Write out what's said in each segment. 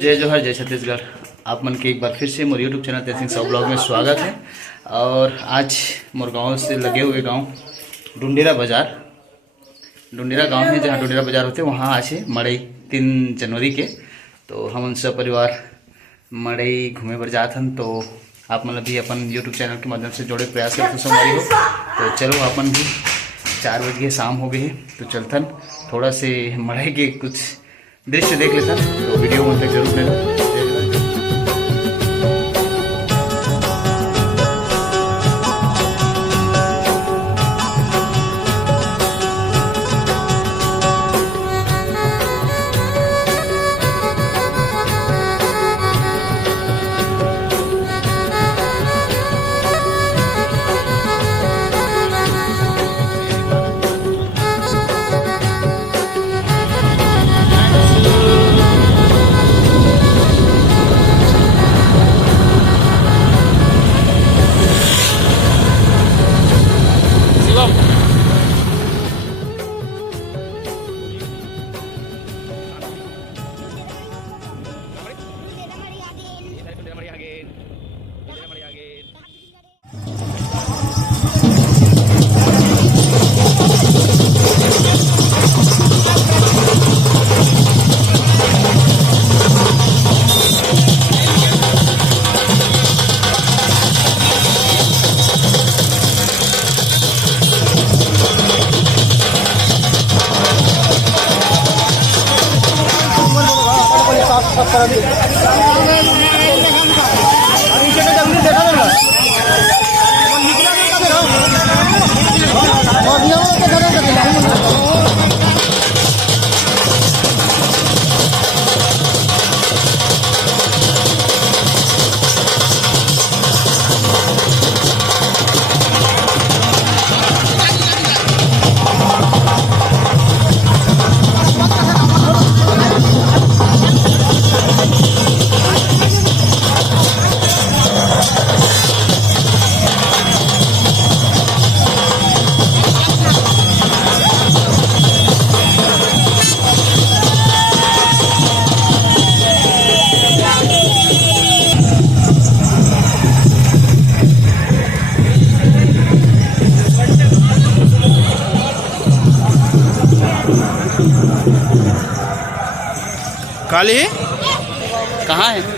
जय जोहर जय छत्तीसगढ़। आप मन के एक बार फिर से मोर यूट्यूब चैनल तेज सिंह ब्लॉग में स्वागत है। और आज मोर गाँव से लगे हुए गांव डुंडेरा बाजार, डुंडेरा गांव है जहाँ डुंडेरा बाजार होते वहाँ आज है मड़ई 3 जनवरी के। तो हम सब परिवार मड़ई घूमे बर जात हन। तो आप मतलब भी अपन यूट्यूब चैनल के माध्यम से जोड़े प्रयास करते संगवारी हो। तो चलो अपन भी 4 बजे शाम हो गई है तो चलथन थोड़ा से मड़ई के कुछ दृश्य देख लेता। तो वीडियो में तक जरूर लेना। काली कहाँ है?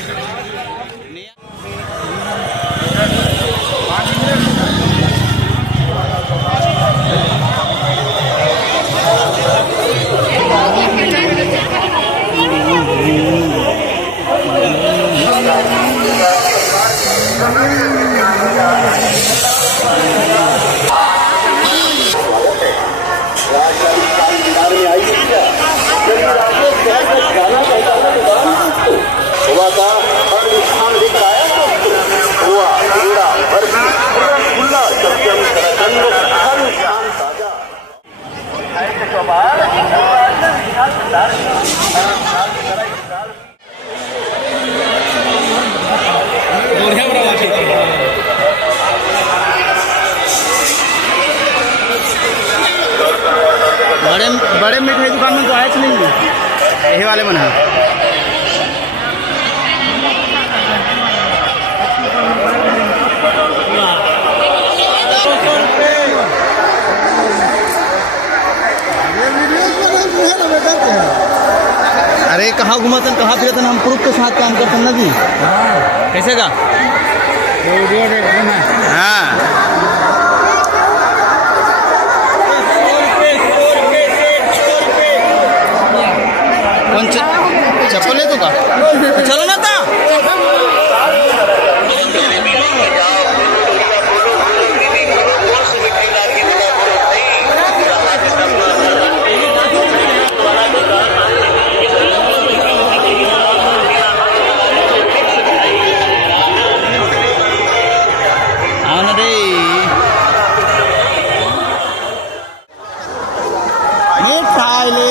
बड़े मिठाई दुकान में तो आया नहीं यही वाले मन है। अरे कहाँ घुमातन कहाँ फिरतन, हम प्रूफ के साथ काम करते ना जी। कैसे का हाँ चप्पल ले तो का चलो ना था। मिठाई ले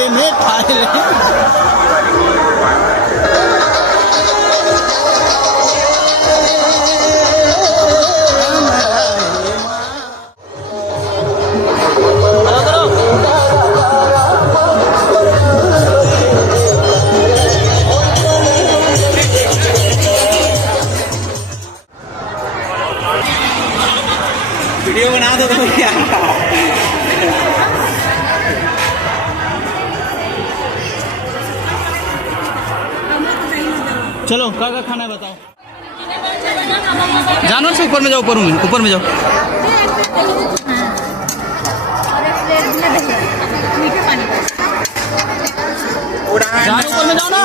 चलो क्या खाना है बताओ। जानवर से ऊपर में जाओ, ऊपर में जाओ। जाओ ऊपर में जाओ ना,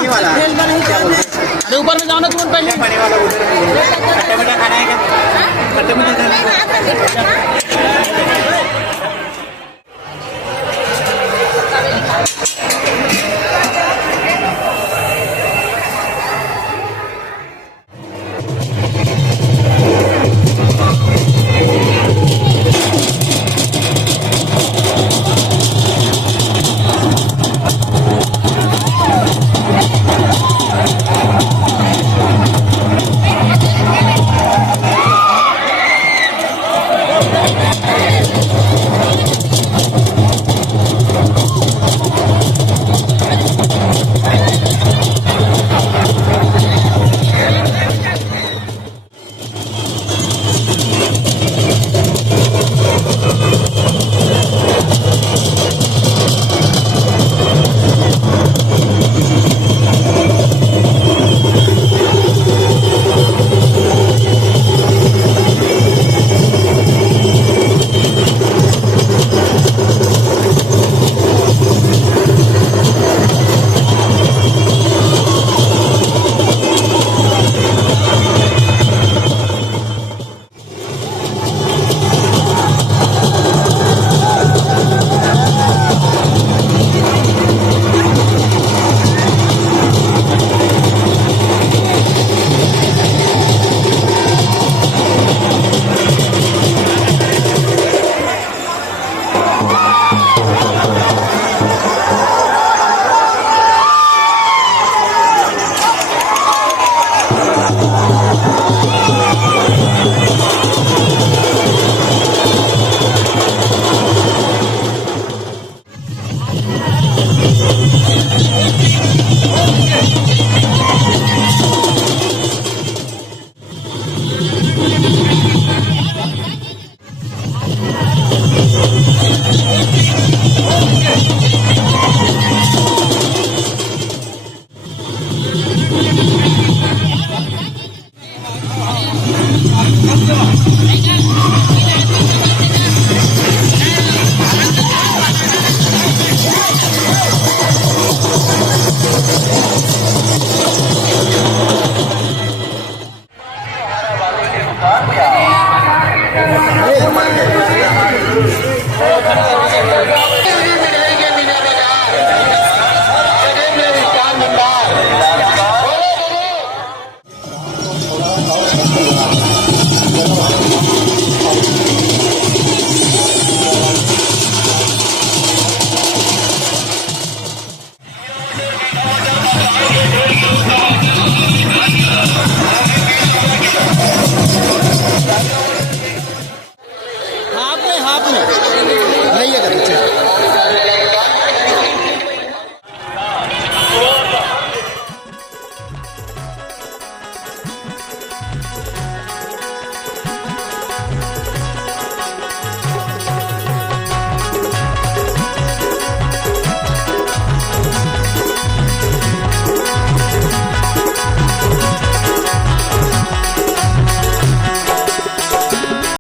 अरे ऊपर में जाओ ना तुम पहले। खट्टा मीठा खाना है क्या? खट्टा मीठा खाना है।